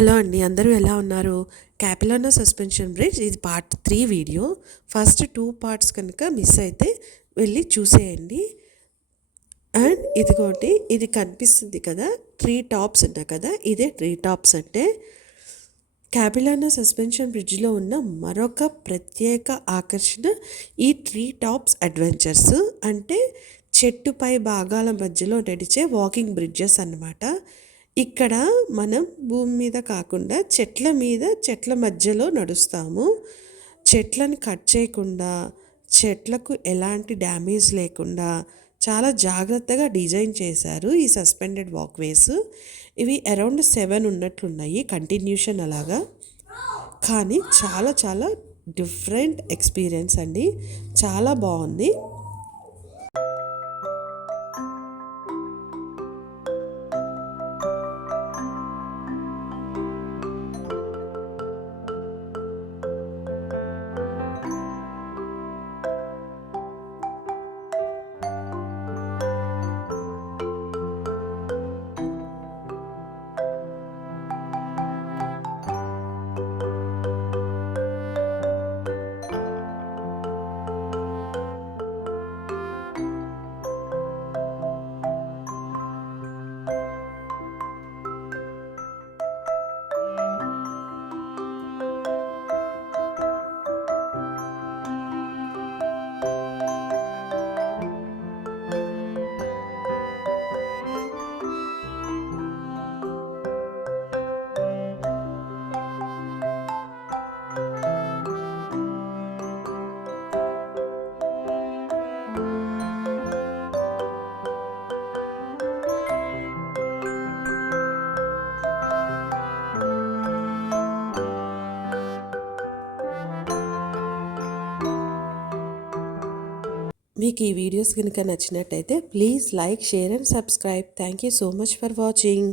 Hello అండి, అందరూ ఎలా ఉన్నారు? క్యాపిలానో సస్పెన్షన్ బ్రిడ్జ్ ఇది పార్ట్ 3 వీడియో. ఫస్ట్ 2 పార్ట్స్ కనుక మిస్ అయితే వెళ్ళి చూసేయండి. అండ్ ఇదిగోటి ఇది కనిపిస్తుంది కదా, ట్రీ టాప్స్ ఉన్నాయి కదా, ఇదే ట్రీ టాప్స్ అంటే. క్యాపిలానో సస్పెన్షన్ బ్రిడ్జ్లో ఉన్న మరొక ప్రత్యేక ఆకర్షణ ఈ ట్రీ టాప్స్ అడ్వెంచర్స్. అంటే చెట్టుపై భాగాల మధ్యలో నడిచే వాకింగ్ బ్రిడ్జెస్ అన్నమాట. ఇక్కడ మనం భూమి మీద కాకుండా చెట్ల మధ్యలో నడుస్తాము. చెట్లను కట్ చేయకుండా, చెట్లకు ఎలాంటి డ్యామేజ్ లేకుండా చాలా జాగ్రత్తగా డిజైన్ చేశారు ఈ సస్పెండెడ్ వాక్వేస్. ఇవి అరౌండ్ 7 ఉన్నట్లున్నాయి కంటిన్యూషన్ అలాగా. కానీ చాలా చాలా డిఫరెంట్ ఎక్స్పీరియన్స్ అండి, చాలా బాగుంది. మీకు ఈ వీడియోస్ కనుక నచ్చినట్టయితే please like, share and subscribe. Thank you so much for watching.